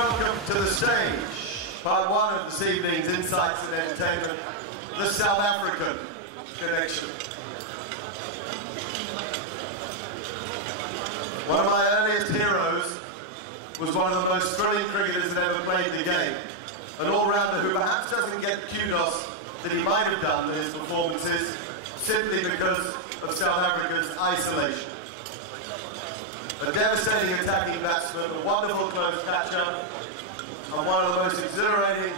welcome to the stage, part one of this evening's Insights and Entertainment, the South African connection. One of my earliest heroes was one of the most thrilling cricketers that ever played the game, an all-rounder who perhaps doesn't get the kudos that he might have done in his performances simply because of South Africa's isolation. A devastating attacking batsman, a wonderful close catcher, and one of the most exhilarating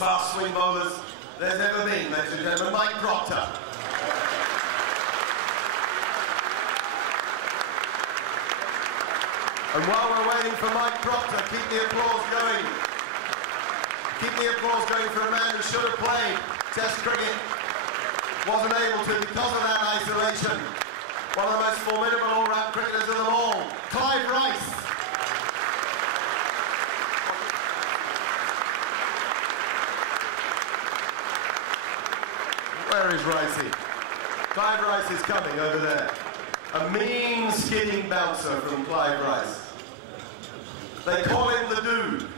fast swing bowlers there's ever been, ladies and gentlemen, Mike Proctor. And while we're waiting for Mike Proctor, keep the applause going. Keep the applause going for a man who should have played Test cricket, wasn't able to because of that isolation. One of the most formidable all-round cricketers of them all, Clive Rice. Where is Ricey? Clive Rice is coming over there. A mean, skidding bouncer from Clive Rice. They call him the Dude.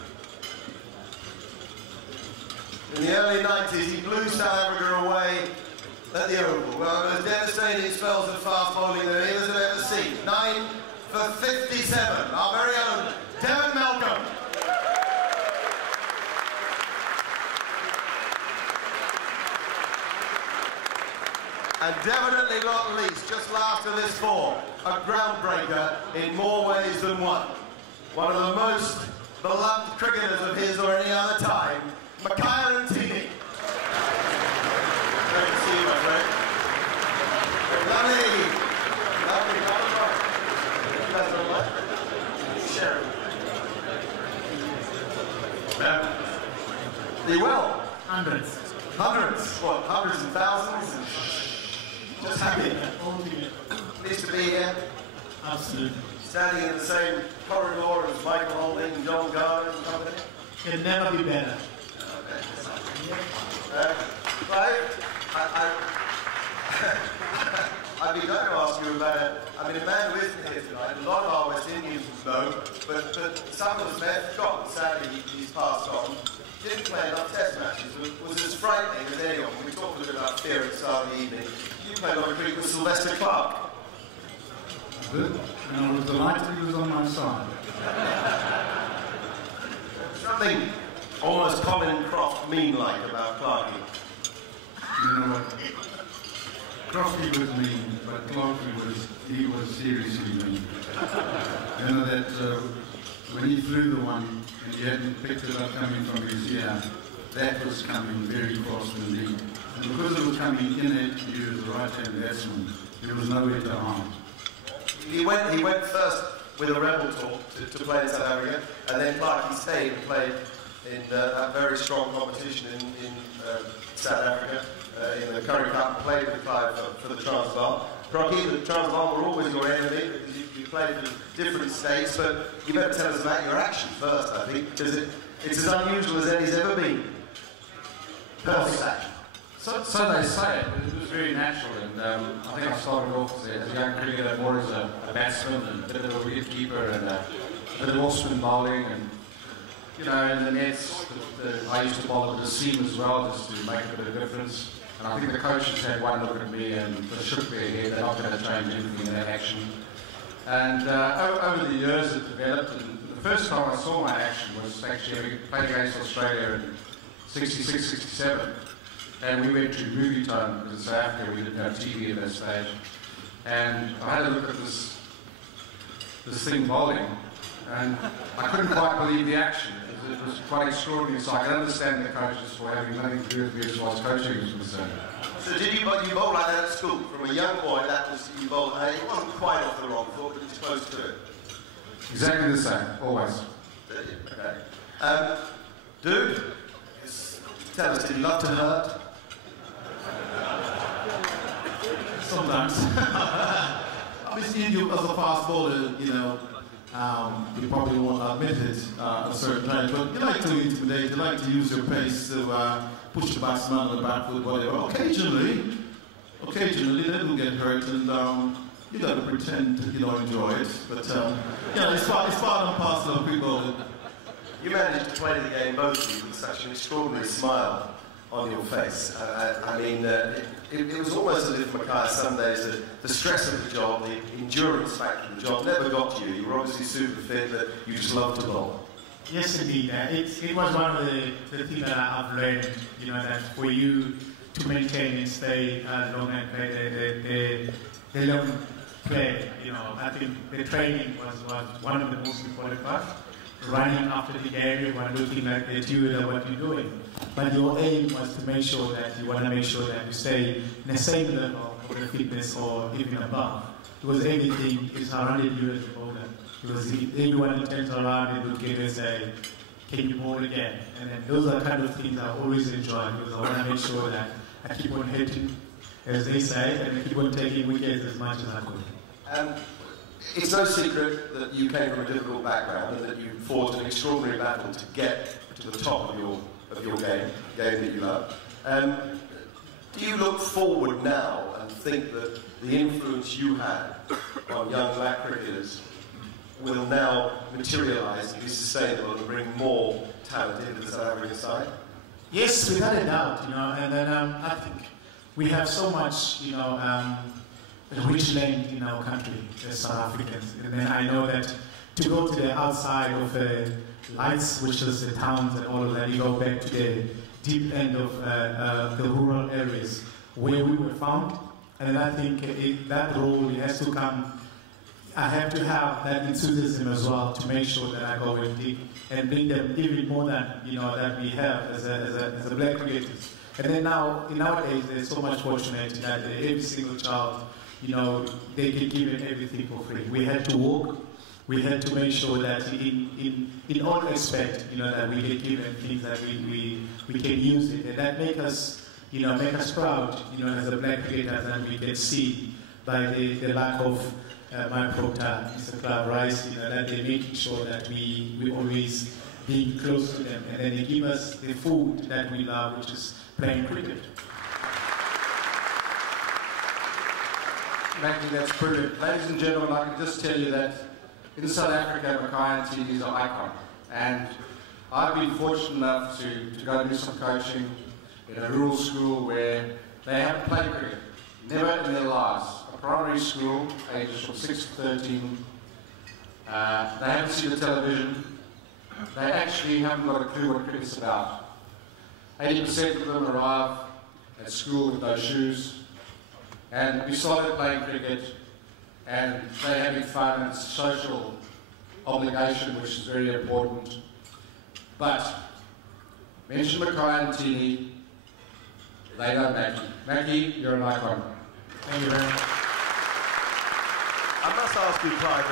In the early 90s, he blew South Africa away at the Oval. Well, it was devastating spells of fast bowling that he has ever seen. 9 for 57. Our very own Devon Malcolm. And definitely not least, just last of this four, a groundbreaker in more ways than one. One of the most beloved cricketers of his or any other time, Makhaya Ntini. Great to see you, my friend. Lovely. Lovely. You guys all right? Share it. Are you well? Hundreds. Hundreds? What, hundreds and thousands? Just happy. Pleased to be here. Absolutely. Standing in the same corridor as Michael Holding and John Garner and company. Can never be better. Clive, I've been going to ask you about it. I mean, a man who isn't here tonight, a lot of our West Indians know, but some of us may have forgotten. Sadly, he's passed on. Didn't play enough test matches. Was as frightening as anyone. We talked a little bit about fear at the start of the evening. You played a lot of cricket with Sylvester Clarke. Good, and I was delighted he was on my side. Something almost Colin Croft mean-like about Clarkey. You know what? Crofty was mean, but Clarkey was seriously mean. You know that when he threw the one and he hadn't picked it up coming from his ear, that was coming very fast indeed. And because it was coming in at you as a right-hand batsman, there was nowhere to hide. He went first with a rebel tour to play in South Africa, and then Clarkey stayed and played in that very strong competition in South Africa, in the Curry Cup, and played with Clive for the Transvaal. Crocky, the Transvaal were always your enemy because you played for different states, but you better tell us about your action first, I think, because it's as unusual as any's ever been. Perfect action. So they say. It was very natural, and I think I started off as a young cricketer more as a batsman and a bit of a wicket keeper and a bit of off-spin bowling, and you know, in the nets, I used to bowl a bit of seam as well, just to make a bit of difference. And I think the coaches had one look at me and they shook their head. They're not going to change anything in that action. And over the years it developed, and the first time I saw my action was actually having played against Australia in 66, 67. And we went to movie time in South Africa. We didn't have TV at that stage. And I had a look at this thing bowling, and I couldn't quite believe the action. It was quite extraordinary, so I can understand the coaches for having nothing to do with me as far as coaching was concerned. So did you bowl like that at school? From a young boy, that was you bowled. It wasn't quite off the wrong foot, but it was close to it. Exactly the same, always. Okay. Dude, tell us, did you love to hurt? Sometimes. Obviously, you as a fast bowler, you know, you probably won't admit it at a certain time, but you like to intimidate, you like to use your pace to push the batsman on the back foot, whatever. Occasionally they do get hurt, and you got to pretend you don't enjoy it. But you know, it's part and parcel of people. you managed to play the game, both of you, with such an extraordinary smile on your face. I mean, it was almost as if, Makhaya, some days the stress of the job, the endurance factor of the job never got to you. You were obviously super fit, but you just loved to bowl. Yes, indeed. It was one of the things that I've learned, you know, that for you to maintain and stay long and play the long play, you know, I think the training was one of the most important parts. Running after the game, one looking like that you know what you're doing. But your aim was to make sure that you want to make sure that you stay in the same level of the fitness or even above. Because everything is surrounding you as a bowler. Because everyone who turns around and look at you and say, can you bowl again? And then those are kind of things I always enjoy because I want to make sure that I keep on hitting, as they say, and I keep on taking wickets as much as I could. It's no secret that you came from a difficult background and that you fought an extraordinary battle to get to the top of your game that you love. Do you look forward now and think that the influence you had on young black cricketers will now materialise and be sustainable and bring more talent into the South African side? Yes, without a doubt, you know, and then I think we have so much, you know, rich land in our country as South Africans. And then I know that to go to the outside of Lights, which is the towns and all of that, you go back to the deep end of the rural areas where we were found. And I think that role has to come. I have to have that enthusiasm as well to make sure that I go and dig and bring them even more than, you know, that we have as a black creators. And then nowadays, they're so much fortunate that every single child, you know, they get given everything for free. We had to work. We had to make sure that in all respect, you know, that we get given things that we can use it, and that make us proud, you know, as a black cricketers, and we can see by the lack of my Proctor, Mr. Clive Rice, you know, that they're making sure that we always being close to them, and then they give us the food that we love, which is playing cricket. Maggie, that's brilliant. Ladies and gentlemen, I can just tell you that in South Africa, Makhaya Ntini is an icon. And I've been fortunate enough to go and do some coaching in a rural school where they haven't played cricket, never in their lives. A primary school, ages from 6 to 13. They haven't seen the television. They actually haven't got a clue what cricket's about. 80% of them arrive at school with no shoes. And we started playing cricket, and they're having fun, and it's a social obligation, which is very important. But, mention Makhaya Ntini, they know Mackie. Mackie, you're an icon. Thank you very much. I must ask you, Clive,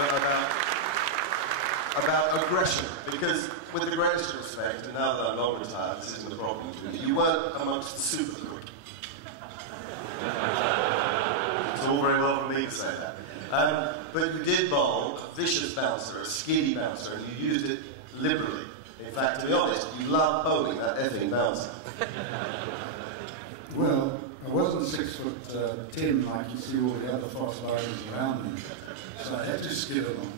about aggression, because with the greatest respect, and now that I'm long retired, this isn't a problem to you, you weren't amongst the super quick. It's all very well for me to say that. But you did bowl a vicious bouncer, a skinny bouncer, and you used it liberally. In fact, to be honest, you love bowling that effing bouncer. Well, I wasn't 6'10" like you see all the other fast bowlers around me, so I had to skid along.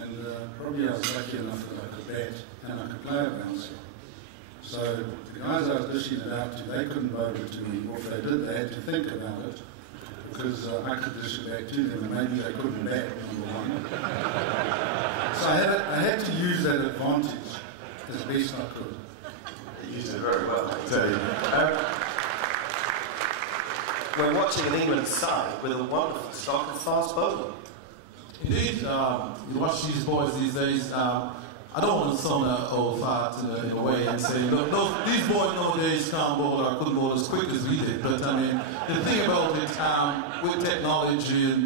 And probably I was lucky enough that I could bat and I could play a bouncer. So the guys I was dishing it out to, they couldn't bowl it to me, or if they did, they had to think about it, because I could dish it back to them, and maybe they couldn't bat, number one. So I had to use that advantage as best I could. You used it very well, I can tell you. We're watching an England side with a wonderful stock of fast bowling. Indeed, you watch these boys these days. I don't want to sound old fart in a way and say, look, these boys nowadays can't bowl or couldn't bowl as quick as we did. But I mean, the thing about it, with technology and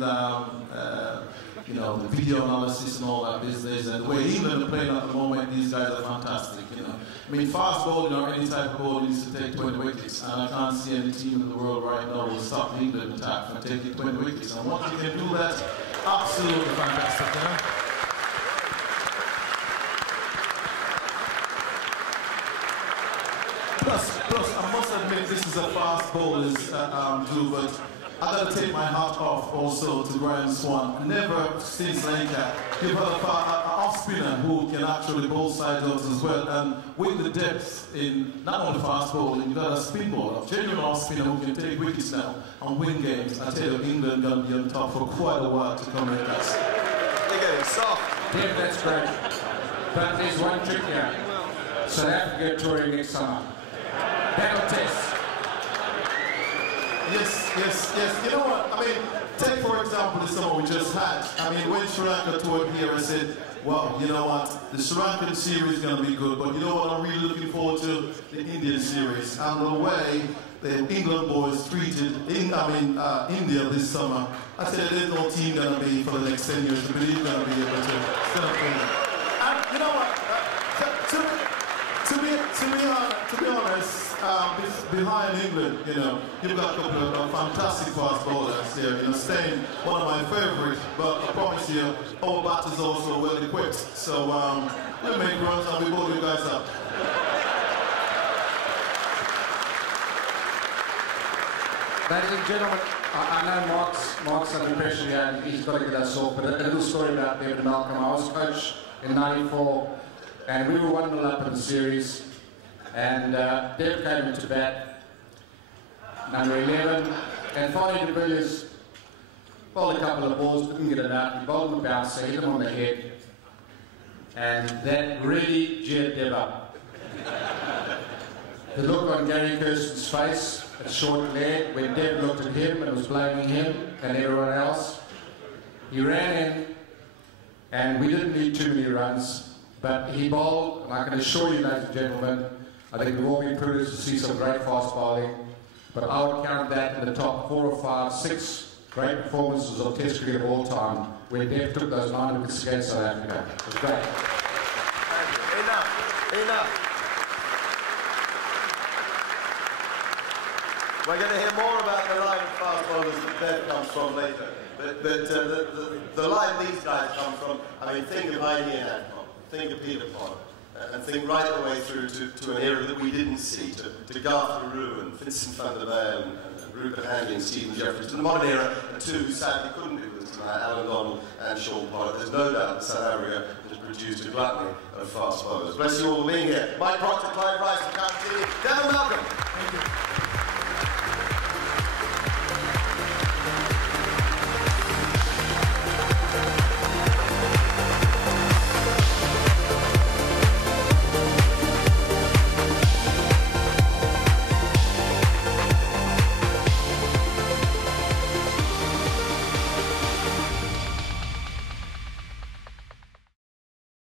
you know, the video analysis and all that these days, and the way England are playing at the moment, these guys are fantastic. You know, I mean, fast bowling or any type of bowling needs to take 20 wickets, and I can't see any team in the world right now will stop the England attack from taking 20 wickets. And once you can do that, absolutely fantastic. You know? Plus, I must admit, this is a fast bowler's do, but I got to take my hat off also to Graham Swan. Never since Lanka, you've had off spinner who can actually bowl side outs as well. And with the depth in not only fast bowling, you got a spin bowler, genuine off spinner who can take wickets now and win games. I tell you, England going to be on top for quite a while to come with us. They're getting soft. Yeah, that's great. But there's one trick here. South Africa touring next summer. Battle test. Yes. You know what? I mean, take for example the summer we just had. I mean, when Sri Lanka toured here, I said, well, you know what? The Sri Lankan series is going to be good, but you know what? I'm really looking forward to the Indian series. And the way the England boys treated India this summer, I said there's no team going to be for the next 10 years. I believe going to be able to stand up. And you know what? To be honest, behind England, you know, you've got a couple of fantastic fast bowlers here. You know, Steyn, one of my favourites, but I promise you, our batters also well equipped. So we'll make runs and we bowl you guys up. Ladies and gentlemen, I know Mark's under pressure here and he's got to get us off, but a little story about Devon Malcolm. I was coach in '94 and we were 1-0 up in the series. And Dev came into bat, number 11, and finally de Villiers bowled a couple of balls, didn't get it out. He bowled him a bouncer, hit him on the head, and that really cheered Dev up. The look on Gary Kirsten's face, at short leg, when Dev looked at him and was blaming him and everyone else, he ran in, and we didn't need too many runs, but he bowled, and I can assure you, ladies and gentlemen, I think we've all been privileged to see some great fast bowling, but I would count that in the top 4 or 5, 6 great performances of Test cricket of all time, where Dev took those 9 wickets against South Africa. It was great. Enough. We're going to hear more about the line of fast bowlers that Dev comes from later. But the line these guys come from, I mean, think of Hadlee and Hancock, think of Peter Potter. And think right the way through to an era that we didn't see, to Gough and Vincent van der Veer and Rupert Handley and Stephen Jeffries, to the modern era, and two who sadly couldn't be with us tonight, Alan Donald and Sean Pollard. There's no doubt that South Africa has produced a gluttony of fast bowlers. Bless you all for being here. Mike Proctor, Clive, Makhaya Ntini, Devon.